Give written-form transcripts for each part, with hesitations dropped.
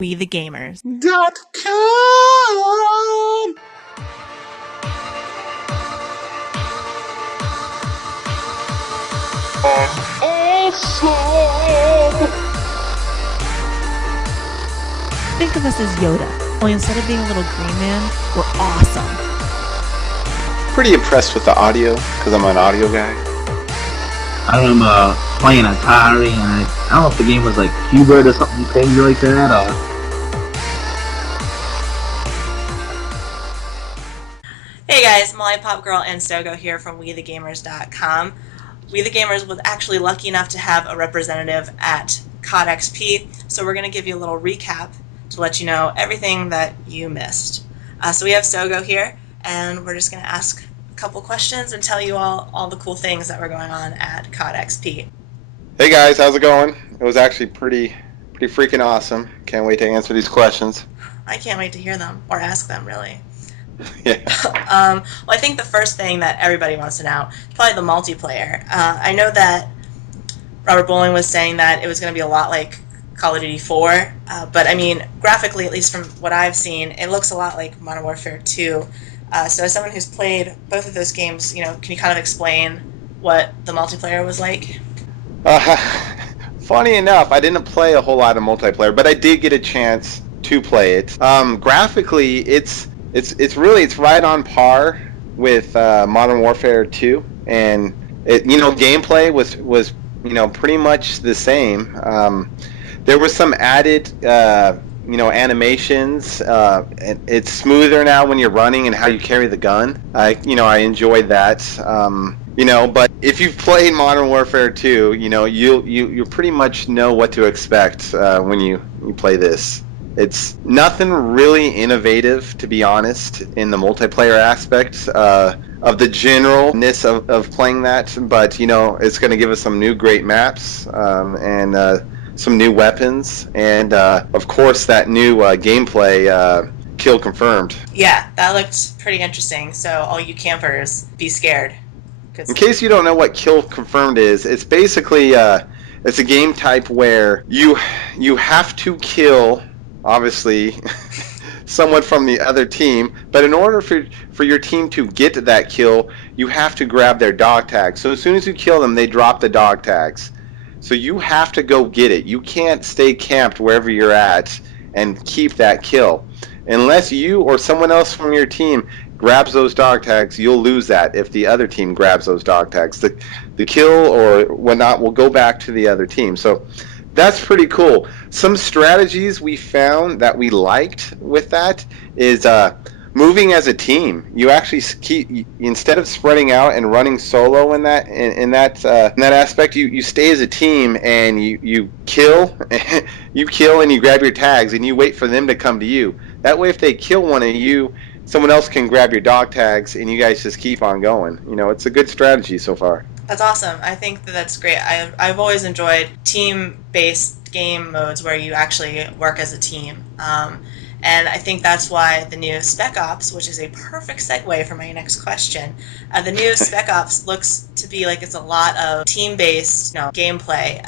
WeTheGamerz.com. Awesome! Think of us as Yoda, only instead of being a little green man, we're awesome. Pretty impressed with the audio, because I'm an audio guy. I remember playing Atari, and I don't know if the game was like Hubert or something crazy like that, or... Hey guys, Mollypop Girl and Sogo here from WeTheGamerz.com. WeTheGamerz was actually lucky enough to have a representative at COD XP, so we're going to give you a little recap to let you know everything that you missed. So we have Sogo here, and we're just going to ask a couple questions and tell you all the cool things that were going on at COD XP. Hey guys, how's it going? It was actually pretty freaking awesome. Can't wait to answer these questions. I can't wait to hear them, or ask them, really. Yeah. Well, I think the first thing that everybody wants to know is probably the multiplayer. I know that Robert Bowling was saying that it was going to be a lot like Call of Duty 4, but I mean, graphically, at least from what I've seen, it looks a lot like Modern Warfare 2. So as someone who's played both of those games, can you kind of explain what the multiplayer was like? Funny enough, I didn't play a whole lot of multiplayer, but I did get a chance to play it. Graphically, it's right on par with Modern Warfare 2, and gameplay was pretty much the same. There was some added animations. It's smoother now when you're running and how you carry the gun. I enjoyed that. But if you've played Modern Warfare 2, you pretty much know what to expect when you play this. It's nothing really innovative, to be honest, in the multiplayer aspect of the generalness of playing that. But it's going to give us some new great maps and some new weapons, and of course that new gameplay. Kill confirmed. Yeah, that looked pretty interesting. So all you campers, be scared. In case you don't know what kill confirmed is, it's basically it's a game type where you have to kill, obviously, someone from the other team, but in order for your team to get to that kill, you have to grab their dog tags. So as soon as you kill them, they drop the dog tags. So you have to go get it. You can't stay camped wherever you're at and keep that kill. Unless you or someone else from your team grabs those dog tags, you'll lose that if the other team grabs those dog tags. The kill or whatnot will go back to the other team. So that's pretty cool. Some strategies we found that we liked with that is moving as a team. You actually instead of spreading out and running solo in that aspect, you stay as a team and you kill, you kill and you grab your tags and you wait for them to come to you. That way, if they kill one of you, someone else can grab your dog tags and you guys just keep on going. It's a good strategy so far. That's awesome. I think that's great. I've always enjoyed team-based game modes where you actually work as a team. And I think that's why the new Spec Ops, which is a perfect segue for my next question, the new Spec Ops looks to be like it's a lot of team-based gameplay.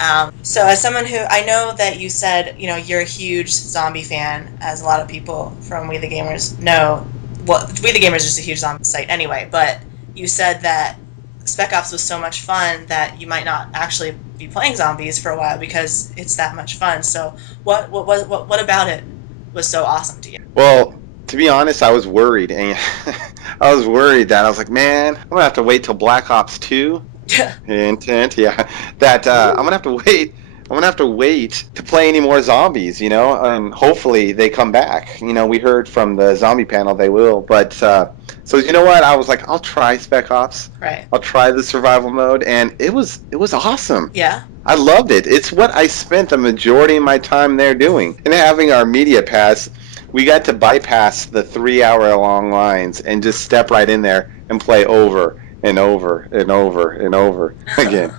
So as someone who, I know that you said, you're a huge zombie fan, as a lot of people from We The Gamers know. Well, We The Gamers is just a huge zombie site anyway, but you said that Spec Ops was so much fun that you might not actually be playing zombies for a while because it's that much fun. So what about it was so awesome to you? Well, to be honest, I was worried, and I was worried that I was like, man, I'm gonna have to wait till Black Ops 2. Intent, yeah. That I'm gonna have to wait. I'm gonna have to wait to play any more zombies, and hopefully they come back. We heard from the zombie panel they will, but so you know what? I was like, I'll try Spec Ops. Right. I'll try the survival mode, and it was awesome. Yeah. I loved it. It's what I spent the majority of my time there doing. And having our media pass, we got to bypass the 3-hour-long lines and just step right in there and play over and over and over and over again.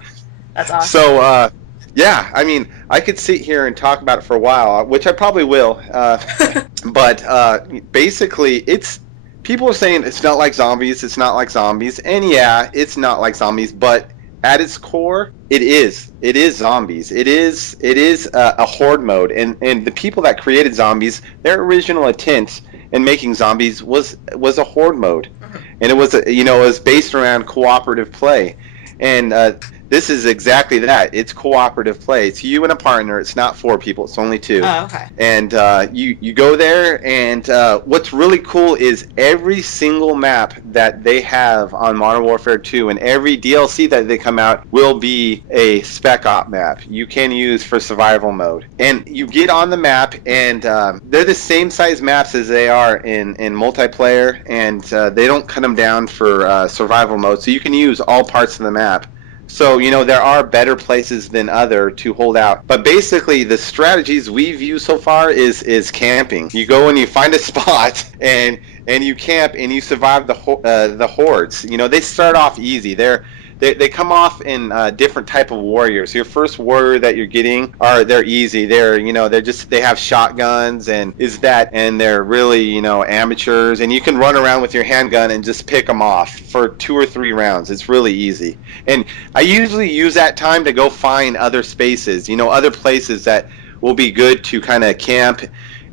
That's awesome. So, yeah, I mean, I could sit here and talk about it for a while, which I probably will. But basically, people are saying it's not like zombies, it's not like zombies. And yeah, it's not like zombies, but at its core, it is zombies. It is a horde mode, and the people that created zombies, their original intent in making zombies was a horde mode, and it was it was based around cooperative play, and this is exactly that. It's cooperative play. It's you and a partner. It's not 4 people. It's only 2. Oh, okay. And you go there, and what's really cool is every single map that they have on Modern Warfare 2 and every DLC that they come out will be a Spec Op map you can use for survival mode. And you get on the map, and they're the same size maps as they are in multiplayer, and they don't cut them down for survival mode, so you can use all parts of the map. So, there are better places than other to hold out. But basically, the strategies we've used so far is camping. You go and you find a spot, and you camp, and you survive the hordes. They start off easy. They come off in different type of warriors. Your first warrior that you're getting they're easy. They have shotguns and they're really amateurs, and you can run around with your handgun and just pick them off for 2 or 3 rounds. It's really easy. And I usually use that time to go find other spaces, other places that will be good to kind of camp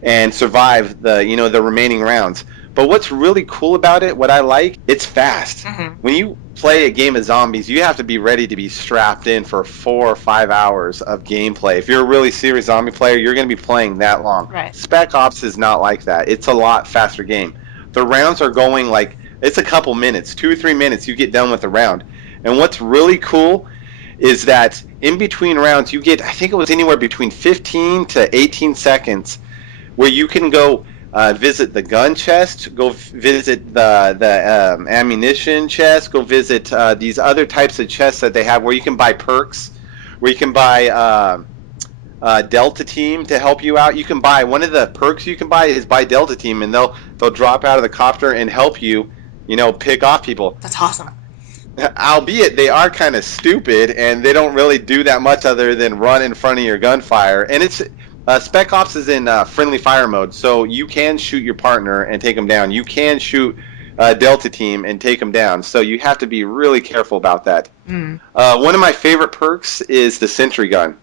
and survive the remaining rounds. But what's really cool about it, what I like, it's fast. Mm-hmm. When you play a game of zombies, you have to be ready to be strapped in for 4 or 5 hours of gameplay. If you're a really serious zombie player, you're going to be playing that long. Right. Spec Ops is not like that. It's a lot faster game. The rounds are going it's a couple minutes, 2 or 3 minutes, you get done with the round. And what's really cool is that in between rounds, you get, I think it was anywhere between 15 to 18 seconds where you can go visit the gun chest, go visit the ammunition chest, go visit these other types of chests that they have where you can buy perks, where you can buy Delta Team to help you out. You can buy, one of the perks you can buy is buy Delta Team, and they'll drop out of the copter and help you, pick off people. That's awesome. Albeit they are kind of stupid, and they don't really do that much other than run in front of your gunfire. And it's Spec Ops is in friendly fire mode, so you can shoot your partner and take them down. You can shoot Delta Team and take them down, so you have to be really careful about that. One of my favorite perks is the Sentry Gun.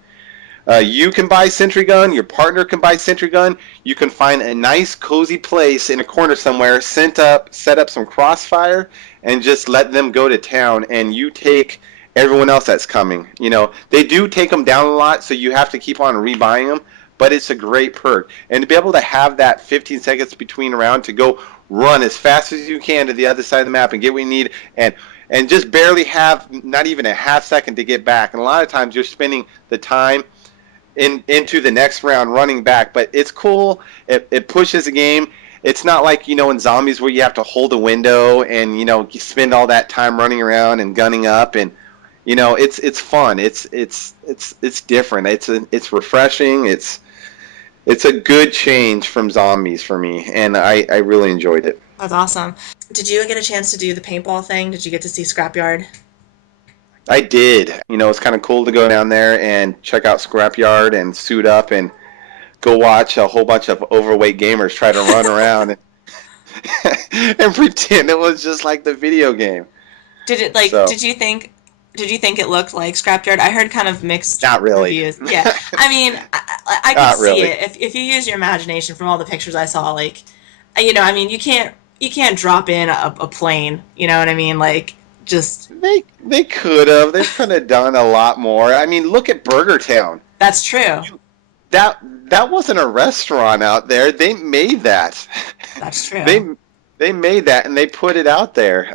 You can buy Sentry Gun, your partner can buy Sentry Gun, you can find a nice cozy place in a corner somewhere, set up some crossfire, and just let them go to town, and you take everyone else that's coming. They do take them down a lot, so you have to keep on rebuying them, but it's a great perk. And to be able to have that 15 seconds between round to go run as fast as you can to the other side of the map and get what you need, and just barely have not even a half second to get back. And a lot of times you're spending the time into the next round running back, but it's cool. It pushes the game. It's not like, in zombies where you have to hold a window and, you spend all that time running around and gunning up, and it's fun. It's different. It's refreshing. It's a good change from zombies for me, and I really enjoyed it. That's awesome. Did you get a chance to do the paintball thing? Did you get to see Scrapyard? I did. It's kind of cool to go down there and check out Scrapyard and suit up and go watch a whole bunch of overweight gamers try to run around and pretend it was just like the video game. Did it Did you think it looked like Scrapyard? I heard kind of mixed Not really. reviews. Yeah, I mean, I can see it if you use your imagination from all the pictures I saw. You can't drop in a plane. You know what I mean? Just they could have. They could have done a lot more. I mean, look at Burger Town. That's true. That wasn't a restaurant out there. They made that. That's true. They made that and they put it out there.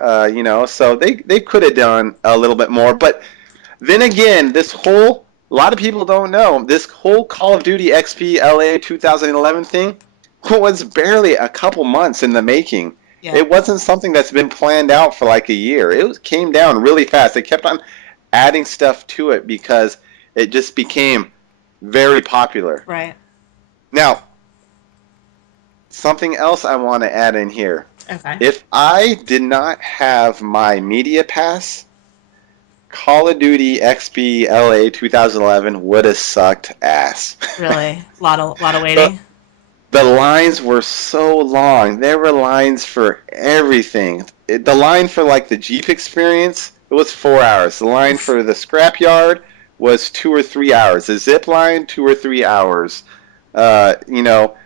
So they could have done a little bit more. But then again, a lot of people don't know, this whole Call of Duty XP LA 2011 thing was barely a couple months in the making. Yeah. It wasn't something that's been planned out for like a year. It came down really fast. They kept on adding stuff to it because it just became very popular. Right. Now, something else I want to add in here. Okay. If I did not have my media pass, Call of Duty XP LA 2011 would have sucked ass. Really? A lot of waiting? The lines were so long. There were lines for everything. The line for the Jeep experience It was 4 hours. The line for the scrapyard was 2 or 3 hours. The zip line, 2 or 3 hours. You know,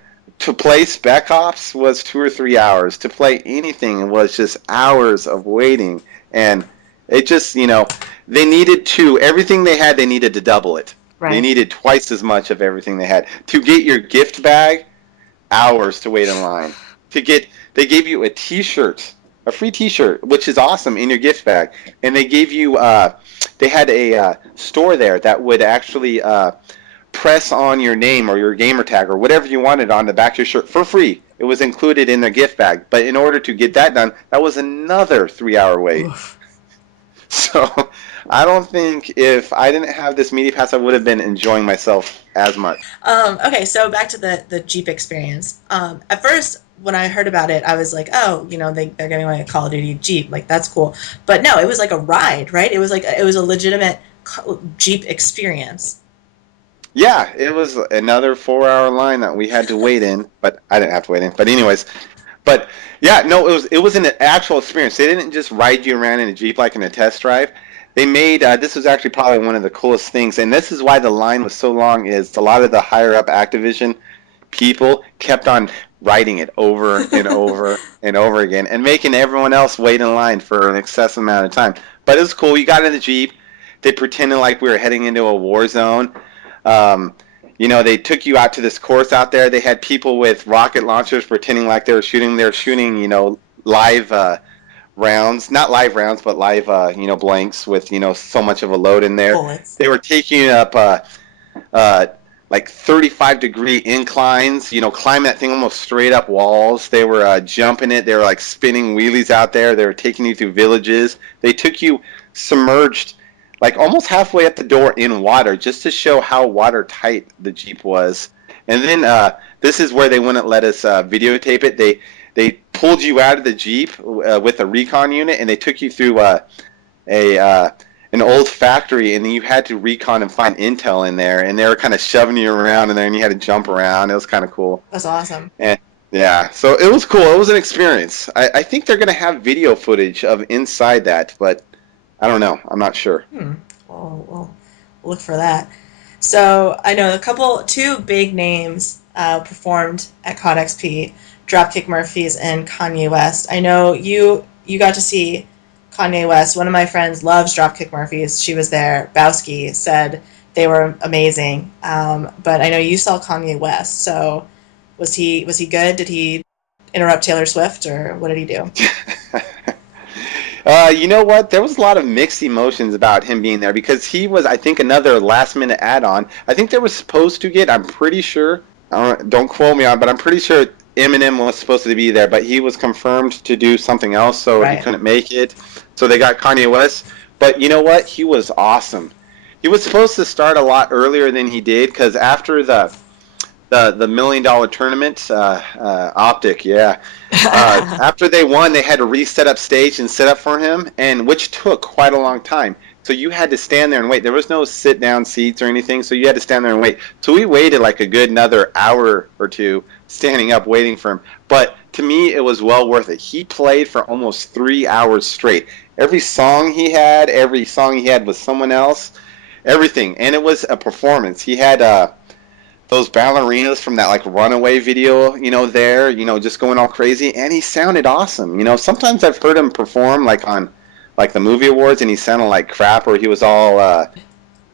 to play Spec Ops was 2 or 3 hours. To play anything was just hours of waiting. And it just, you know, they needed to, everything they had, they needed to double it. Right. They needed twice as much of everything they had. To get your gift bag, hours to wait in line. They gave you a T-shirt, a free T-shirt, which is awesome, in your gift bag. And they gave you, they had a store there that would actually press on your name or your gamer tag or whatever you wanted on the back of your shirt for free. It was included in their gift bag. But in order to get that done, that was another 3-hour wait. Oof. So I don't think if I didn't have this media pass, I would have been enjoying myself as much. Okay, so back to the Jeep experience. At first, when I heard about it, I was like, oh, you know, they're giving away a Call of Duty Jeep, like that's cool. But no, it was like a ride, right? It was a legitimate Jeep experience. Yeah, it was another 4-hour line that we had to wait in, but I didn't have to wait in. But anyways, but yeah, no, it was an actual experience. They didn't just ride you around in a Jeep like in a test drive. They made this was actually probably one of the coolest things, and this is why the line was so long. Is a lot of the higher up Activision people kept on writing it over and over and over again, and making everyone else wait in line for an excessive amount of time. But it was cool. You got in the Jeep. They pretended like we were heading into a war zone. You know, they took you out to this course out there. They had people with rocket launchers pretending like they were shooting. They were shooting, you know, live rounds, not live rounds, but live, you know, blanks with, you know, so much of a load in there. Bullets. They were taking up like 35-degree inclines, you know, climbing that thing almost straight up walls. They were jumping it. They were like spinning wheelies out there. They were taking you through villages. They took you submerged like almost halfway up the door in water just to show how watertight the Jeep was. And then this is where they wouldn't let us videotape it. They pulled you out of the Jeep with a recon unit, and they took you through an old factory, and then you had to recon and find intel in there, and they were kind of shoving you around in there, and you had to jump around. It was kind of cool. That's awesome. And yeah, so it was cool. It was an experience. I think they're going to have video footage of inside that, but I don't know. I'm not sure. Well, we'll look for that. So I know two big names performed at COD XP, Dropkick Murphys and Kanye West. I know you got to see Kanye West. One of my friends loves Dropkick Murphys. She was there. Bowski said they were amazing. But I know you saw Kanye West. So was he good? Did he interrupt Taylor Swift, or what did he do? You know what? There was a lot of mixed emotions about him being there because he was, I think, another last-minute add-on. I think they were supposed to get, I'm pretty sure, don't quote me on, but I'm pretty sure Eminem was supposed to be there, but he was confirmed to do something else, so Right. he couldn't make it. So they got Kanye West. But you know what? He was awesome. He was supposed to start a lot earlier than he did because after the $1 million tournament, Optic, yeah. After they won, they had to reset up stage and set up for him, and which took quite a long time. So you had to stand there and wait. There was no sit-down seats or anything, so you had to stand there and wait. So we waited like a good another hour or two standing up waiting for him. But to me, it was well worth it. He played for almost 3 hours straight. Every song he had with someone else, everything. And it was a performance. He had those ballerinas from that like Runaway video, you know, there, you know, just going all crazy, and he sounded awesome. You know, sometimes I've heard him perform like on like the movie awards, and he sounded like crap, or he was all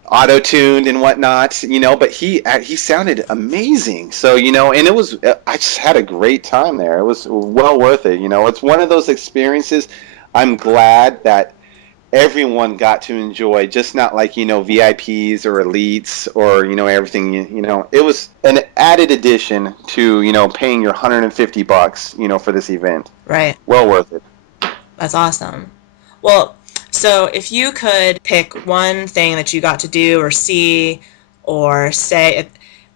auto-tuned and whatnot, you know, but he sounded amazing. So, you know, and it was, I just had a great time there. It was well worth it. You know, it's one of those experiences I'm glad that everyone got to enjoy, just not like, you know, VIPs or elites or, you know, everything, you know. It was an added addition to, you know, paying your $150, you know, for this event. Right. Well worth it. That's awesome. Well, so if you could pick one thing that you got to do or see or say,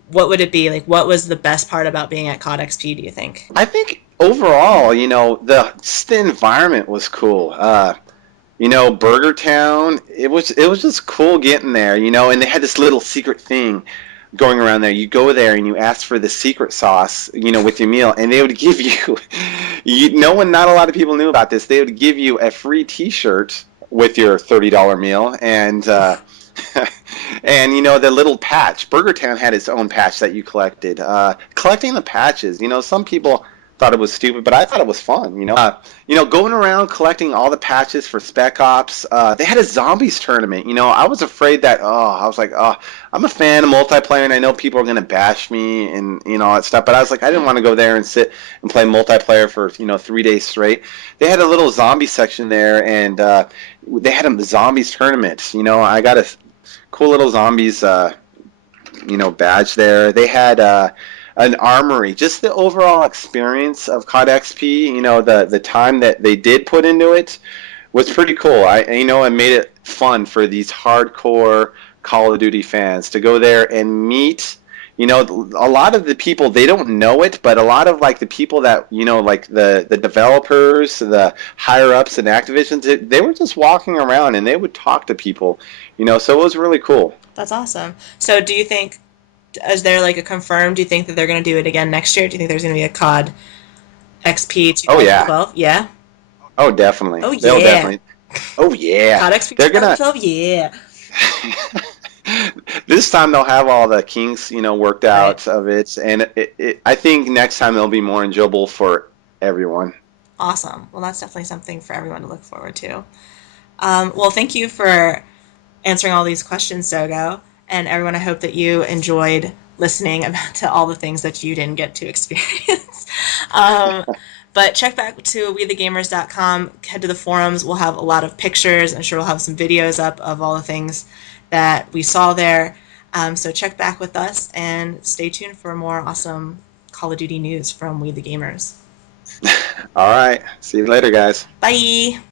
what would it be? Like, what was the best part about being at COD XP, do you think? I think overall, you know, the environment was cool. You know, Burger Town, it was just cool getting there, you know, and they had this little secret thing going around there. You go there and you ask for the secret sauce, you know, with your meal, and they would give you, not a lot of people knew about this, they would give you a free t-shirt with your $30 meal, and and you know the little patch. Burger Town had its own patch that you collected. Collecting the patches, you know, some people thought it was stupid, but I thought it was fun. You know, going around collecting all the patches for Spec Ops. They had a zombies tournament. You know, I was afraid that I was like, I'm a fan of multiplayer, and I know people are gonna bash me and you know all that stuff. But I was like, I didn't want to go there and sit and play multiplayer for 3 days straight. They had a little zombie section there, and they had a zombies tournament. You know, I got a cool little zombies badge there. They had an armory. Just the overall experience of COD XP, you know, the time that they did put into it was pretty cool. It made it fun for these hardcore Call of Duty fans to go there and meet. You know, a lot of the people, they don't know it, but a lot of like the people that, you know, like the developers, the higher ups in Activision, they were just walking around and they would talk to people, you know, so it was really cool. That's awesome. So do you think, is there like a confirmed, do you think that they're going to do it again next year? Do you think there's going to be a COD XP 2012? Oh, yeah. Yeah? Oh, definitely. Oh, yeah. They'll definitely. Oh, yeah. COD XP They're gonna 2012? Yeah. This time they'll have all the kinks, you know, worked out of it, and I think next time it'll be more enjoyable for everyone. Awesome. Well, that's definitely something for everyone to look forward to. Well, thank you for answering all these questions, Dogo. And everyone, I hope that you enjoyed listening to all the things that you didn't get to experience. But check back to WeTheGamerz.com, head to the forums. We'll have a lot of pictures. I'm sure we'll have some videos up of all the things that we saw there. So check back with us and stay tuned for more awesome Call of Duty news from WeTheGamerz. All right. See you later, guys. Bye!